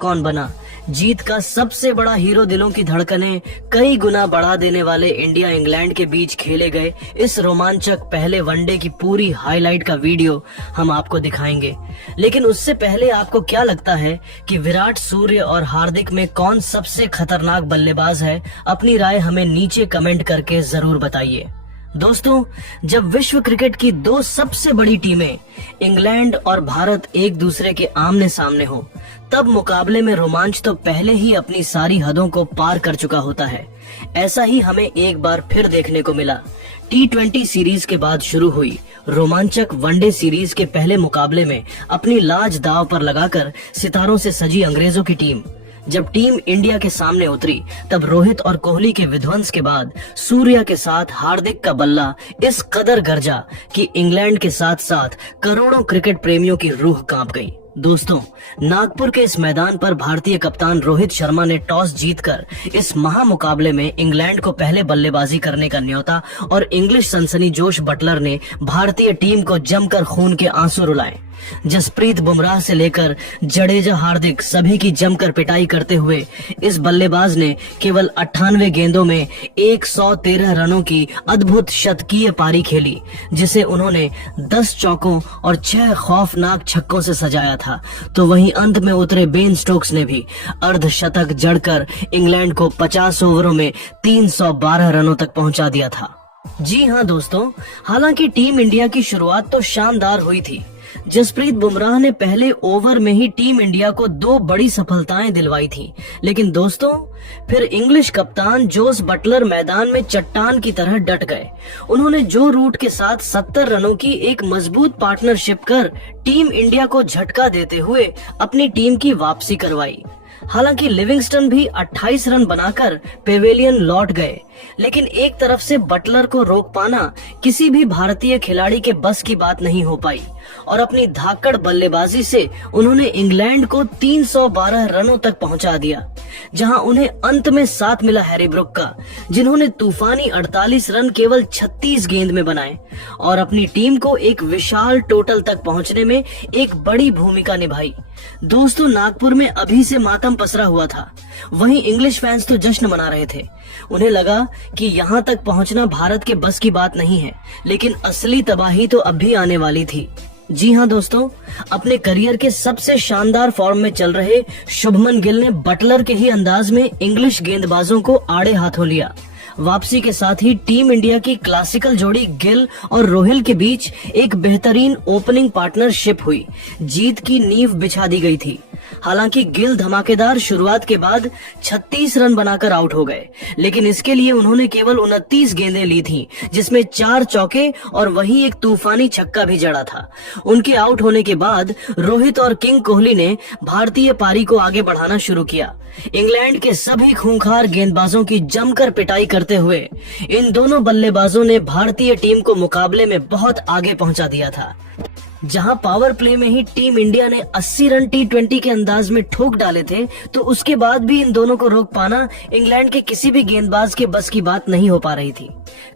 कौन बना। जीत का सबसे बड़ा हीरो, दिलों की धड़कनें कई गुना बढ़ा देने वाले इंडिया इंग्लैंड के बीच खेले गए इस रोमांचक पहले वनडे की पूरी हाईलाइट का वीडियो हम आपको दिखाएंगे। लेकिन उससे पहले आपको क्या लगता है कि विराट, सूर्य और हार्दिक में कौन सबसे खतरनाक बल्लेबाज है? अपनी राय हमें नीचे कमेंट करके जरूर बताइए। दोस्तों, जब विश्व क्रिकेट की दो सबसे बड़ी टीमें इंग्लैंड और भारत एक दूसरे के आमने सामने हो, तब मुकाबले में रोमांच तो पहले ही अपनी सारी हदों को पार कर चुका होता है। ऐसा ही हमें एक बार फिर देखने को मिला। T20 सीरीज के बाद शुरू हुई रोमांचक वनडे सीरीज के पहले मुकाबले में अपनी लाज दांव पर लगाकर सितारों से सजी अंग्रेजों की टीम जब टीम इंडिया के सामने उतरी, तब रोहित और कोहली के विध्वंस के बाद सूर्या के साथ हार्दिक का बल्ला इस कदर गरजा कि इंग्लैंड के साथ साथ करोड़ों क्रिकेट प्रेमियों की रूह कांप गई। दोस्तों, नागपुर के इस मैदान पर भारतीय कप्तान रोहित शर्मा ने टॉस जीतकर इस महामुकाबले में इंग्लैंड को पहले बल्लेबाजी करने का न्योता और इंग्लिश सनसनीजोश बटलर ने भारतीय टीम को जमकर खून के आंसू रुलाए। जसप्रीत बुमराह से लेकर जडेजा, हार्दिक सभी की जमकर पिटाई करते हुए इस बल्लेबाज ने केवल 98 गेंदों में 113 रनों की अद्भुत शतकीय पारी खेली, जिसे उन्होंने 10 चौकों और 6 खौफनाक छक्कों से सजाया था। तो वहीं अंत में उतरे बेन स्टोक्स ने भी अर्धशतक जड़कर इंग्लैंड को 50 ओवरों में 312 रनों तक पहुंचा दिया था। जी हां दोस्तों, हालांकि टीम इंडिया की शुरुआत तो शानदार हुई थी। जसप्रीत बुमराह ने पहले ओवर में ही टीम इंडिया को 2 बड़ी सफलताएं दिलवाई थी। लेकिन दोस्तों, फिर इंग्लिश कप्तान जोस बटलर मैदान में चट्टान की तरह डट गए। उन्होंने जो रूट के साथ 70 रनों की एक मजबूत पार्टनरशिप कर टीम इंडिया को झटका देते हुए अपनी टीम की वापसी करवाई। हालांकि लिविंगस्टन भी 28 रन बनाकर पेवेलियन लौट गए, लेकिन एक तरफ से बटलर को रोक पाना किसी भी भारतीय खिलाड़ी के बस की बात नहीं हो पाई और अपनी धाकड़ बल्लेबाजी से उन्होंने इंग्लैंड को 312 रनों तक पहुंचा दिया, जहां उन्हें अंत में साथ मिला हैरी ब्रुक का, जिन्होंने तूफानी 48 रन केवल 36 गेंद में बनाए और अपनी टीम को एक विशाल टोटल तक पहुंचने में एक बड़ी भूमिका निभाई। दोस्तों, नागपुर में अभी से मातम पसरा हुआ था। वहीं इंग्लिश फैंस तो जश्न मना रहे थे। उन्हें लगा कि यहां तक पहुंचना भारत के बस की बात नहीं है, लेकिन असली तबाही तो अब भी आने वाली थी। जी हां दोस्तों, अपने करियर के सबसे शानदार फॉर्म में चल रहे शुभमन गिल ने बटलर के ही अंदाज में इंग्लिश गेंदबाजों को आड़े हाथों लिया। वापसी के साथ ही टीम इंडिया की क्लासिकल जोड़ी गिल और रोहिल के बीच एक बेहतरीन ओपनिंग पार्टनरशिप हुई। जीत की नींव बिछा दी गई थी। हालांकि गिल धमाकेदार शुरुआत के बाद 36 रन बनाकर आउट हो गए, लेकिन इसके लिए उन्होंने केवल 29 गेंदें ली थीं, जिसमें 4 चौके और वहीं एक तूफानी छक्का भी जड़ा था। उनके आउट होने के बाद रोहित और किंग कोहली ने भारतीय पारी को आगे बढ़ाना शुरू किया। इंग्लैंड के सभी खूंखार गेंदबाजों की जमकर पिटाई करते हुए इन दोनों बल्लेबाजों ने भारतीय टीम को मुकाबले में बहुत आगे पहुंचा दिया था। जहां पावर प्ले में ही टीम इंडिया ने 80 रन T20 के अंदाज में ठोक डाले थे, तो उसके बाद भी इन दोनों को रोक पाना इंग्लैंड के किसी भी गेंदबाज के बस की बात नहीं हो पा रही थी।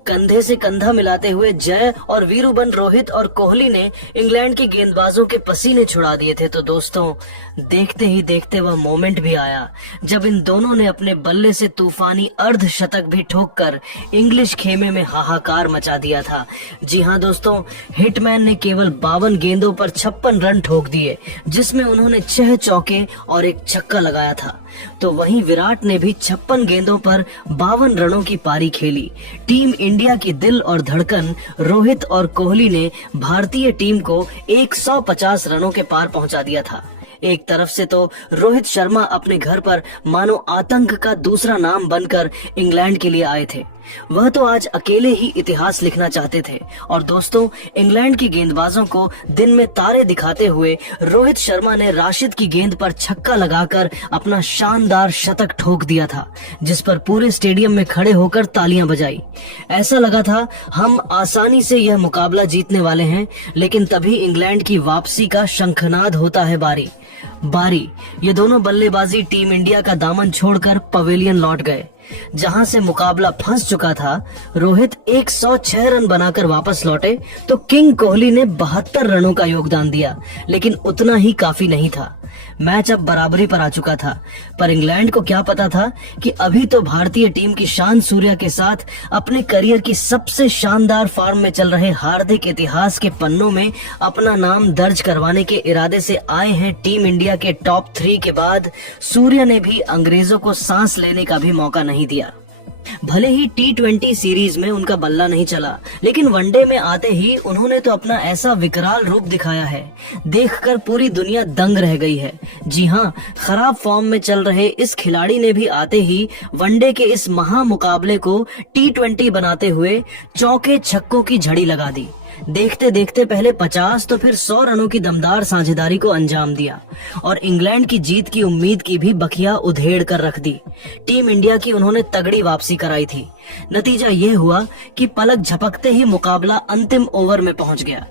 कंधे से कंधा मिलाते हुए जय और वीरूबन रोहित और कोहली ने इंग्लैंड के गेंदबाजों के पसीने छुड़ा दिए थे। तो दोस्तों, देखते ही देखते वह मोमेंट भी आया जब इन दोनों ने अपने बल्ले से तूफानी अर्धशतक भी ठोककर इंग्लिश खेमे में हाहाकार मचा दिया था। जी हाँ दोस्तों, हिटमैन ने केवल 52 गेंदों पर 56 रन ठोक दिए, जिसमें उन्होंने 6 चौके और एक छक्का लगाया था। तो वहीं विराट ने भी 56 गेंदों पर 52 रनों की पारी खेली। टीम इंडिया की दिल और धड़कन रोहित और कोहली ने भारतीय टीम को 150 रनों के पार पहुंचा दिया था। एक तरफ से तो रोहित शर्मा अपने घर पर मानो आतंक का दूसरा नाम बनकर इंग्लैंड के लिए आए थे। वह तो आज अकेले ही इतिहास लिखना चाहते थे। और दोस्तों, इंग्लैंड की गेंदबाजों को दिन में तारे दिखाते हुए रोहित शर्मा ने राशिद की गेंद पर छक्का लगाकर अपना शानदार शतक ठोक दिया था, जिस पर पूरे स्टेडियम में खड़े होकर तालियां बजाई। ऐसा लगा था हम आसानी से यह मुकाबला जीतने वाले हैं, लेकिन तभी इंग्लैंड की वापसी का शंखनाद होता है बारी। बारी, ये दोनों बल्लेबाजी टीम इंडिया का दामन छोड़कर पवेलियन लौट गए, जहां से मुकाबला फंस चुका था। रोहित 106 रन बनाकर वापस लौटे तो किंग कोहली ने 72 रनों का योगदान दिया, लेकिन उतना ही काफी नहीं था। मैच अब बराबरी पर आ चुका था, पर इंग्लैंड को क्या पता था कि अभी तो भारतीय टीम की शान सूर्या के साथ अपने करियर की सबसे शानदार फॉर्म में चल रहे हार्दिक इतिहास के पन्नों में अपना नाम दर्ज करवाने के इरादे से आए हैं। टीम इंडिया के टॉप 3 के बाद सूर्या ने भी अंग्रेजों को सांस लेने का भी मौका नहीं दिया। भले ही T20 सीरीज में उनका बल्ला नहीं चला, लेकिन वनडे में आते ही उन्होंने तो अपना ऐसा विकराल रूप दिखाया है, देखकर पूरी दुनिया दंग रह गई है। जी हाँ, खराब फॉर्म में चल रहे इस खिलाड़ी ने भी आते ही वनडे के इस महामुकाबले को T20 बनाते हुए चौके छक्कों की झड़ी लगा दी। देखते देखते पहले 50 तो फिर 100 रनों की दमदार साझेदारी को अंजाम दिया और इंग्लैंड की जीत की उम्मीद की भी बखिया उधेड़ कर रख दी। टीम इंडिया की उन्होंने तगड़ी वापसी कराई थी। नतीजा ये हुआ कि पलक झपकते ही मुकाबला अंतिम ओवर में पहुंच गया।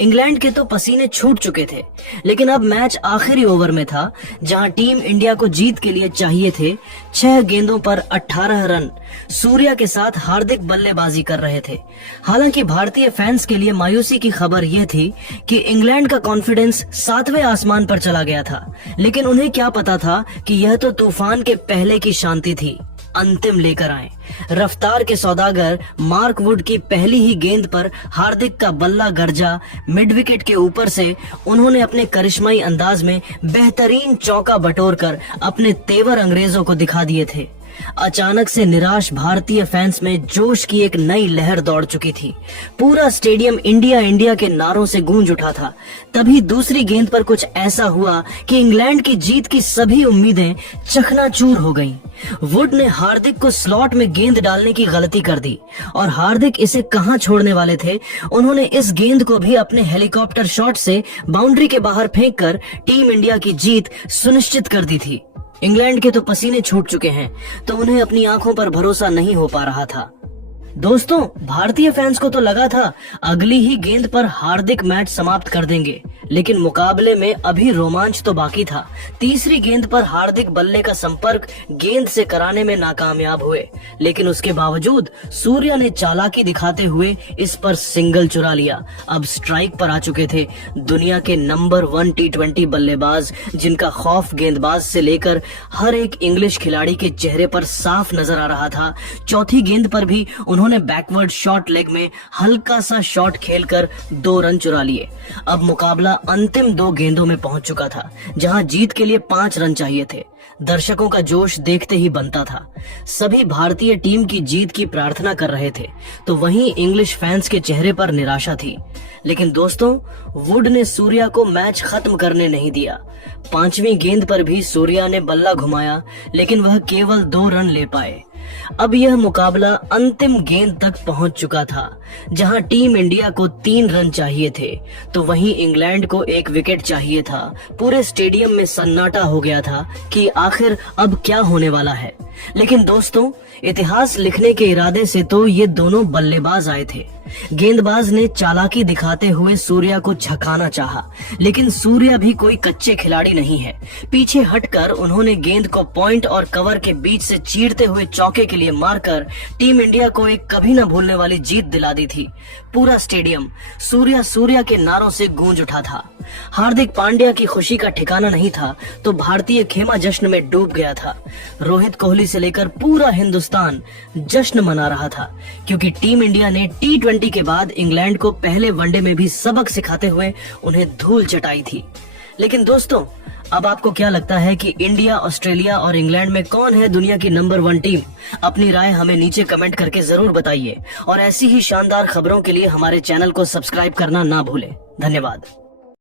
इंग्लैंड के तो पसीने छूट चुके थे, लेकिन अब मैच आखिरी ओवर में था, जहां टीम इंडिया को जीत के लिए चाहिए थे 6 गेंदों पर 18 रन। सूर्या के साथ हार्दिक बल्लेबाजी कर रहे थे। हालांकि भारतीय फैंस के लिए मायूसी की खबर यह थी कि इंग्लैंड का कॉन्फिडेंस 7वें आसमान पर चला गया था, लेकिन उन्हें क्या पता था कि यह तो तूफान के पहले की शांति थी। अंतिम लेकर आए। रफ्तार के सौदागर मार्क वुड की पहली ही गेंद पर हार्दिक का बल्ला गरजा। मिड विकेट के ऊपर से उन्होंने अपने करिश्माई अंदाज में बेहतरीन चौका बटोरकर अपने तेवर अंग्रेजों को दिखा दिए थे। अचानक से निराश भारतीय फैंस में जोश की एक नई लहर दौड़ चुकी थी। पूरा स्टेडियम इंडिया इंडिया के नारों से गूंज उठा था। तभी दूसरी गेंद पर कुछ ऐसा हुआ कि इंग्लैंड की जीत की सभी उम्मीदें चकनाचूर हो गईं। वुड ने हार्दिक को स्लॉट में गेंद डालने की गलती कर दी और हार्दिक इसे कहां छोड़ने वाले थे। उन्होंने इस गेंद को भी अपने हेलीकॉप्टर शॉट से बाउंड्री के बाहर फेंककर टीम इंडिया की जीत सुनिश्चित कर दी थी। इंग्लैंड के तो पसीने छूट चुके हैं, तो उन्हें अपनी आंखों पर भरोसा नहीं हो पा रहा था। दोस्तों, भारतीय फैंस को तो लगा था अगली ही गेंद पर हार्दिक मैच समाप्त कर देंगे, लेकिन मुकाबले में अभी रोमांच तो बाकी था। तीसरी गेंद पर हार्दिक बल्ले का संपर्क गेंद से कराने में नाकामयाब हुए, लेकिन उसके बावजूद सूर्या ने चालाकी दिखाते हुए इस पर सिंगल चुरा लिया। अब स्ट्राइक पर आ चुके थे दुनिया के नंबर 1 T20 बल्लेबाज, जिनका खौफ गेंदबाज से लेकर हर एक इंग्लिश खिलाड़ी के चेहरे पर साफ नजर आ रहा था। चौथी गेंद पर भी उन्होंने बैकवर्ड शॉट लेग में हल्का सा शॉट खेलकर 2 रन चुरा लिए। अब मुकाबला अंतिम 2 गेंदों में पहुंच चुका था, जहां जीत के लिए 5 रन चाहिए थे। दर्शकों का जोश देखते ही बनता था। सभी भारतीय टीम की जीत की प्रार्थना कर रहे थे, तो वहीं इंग्लिश फैंस के चेहरे पर निराशा थी। लेकिन दोस्तों, वुड ने सूर्या को मैच खत्म करने नहीं दिया। 5वीं गेंद पर भी सूर्या ने बल्ला घुमाया, लेकिन वह केवल 2 रन ले पाए। अब यह मुकाबला अंतिम गेंद तक पहुंच चुका था, जहां टीम इंडिया को 3 रन चाहिए थे, तो वहीं इंग्लैंड को 1 विकेट चाहिए था। पूरे स्टेडियम में सन्नाटा हो गया था कि आखिर अब क्या होने वाला है। लेकिन दोस्तों, इतिहास लिखने के इरादे से तो ये दोनों बल्लेबाज आए थे। गेंदबाज ने चालाकी दिखाते हुए सूर्या को छकाना चाहा, लेकिन सूर्या भी कोई कच्चे खिलाड़ी नहीं है। पीछे हटकर उन्होंने गेंद को पॉइंट और कवर के बीच से चीरते हुए चौके के लिए मारकर टीम इंडिया को एक कभी न भूलने वाली जीत दिला दी थी। पूरा स्टेडियम सूर्या के नारों से गूंज उठा था। हार्दिक पांड्या की खुशी का ठिकाना नहीं था, तो भारतीय खेमा जश्न में डूब गया था। रोहित कोहली से लेकर पूरा हिंदुस्तान जश्न मना रहा था, क्योंकि टीम इंडिया ने T20 के बाद इंग्लैंड को पहले वनडे में भी सबक सिखाते हुए उन्हें धूल चटाई थी। लेकिन दोस्तों, अब आपको क्या लगता है कि इंडिया, ऑस्ट्रेलिया और इंग्लैंड में कौन है दुनिया की नंबर 1 टीम? अपनी राय हमें नीचे कमेंट करके जरूर बताइए और ऐसी ही शानदार खबरों के लिए हमारे चैनल को सब्सक्राइब करना ना भूलें। धन्यवाद।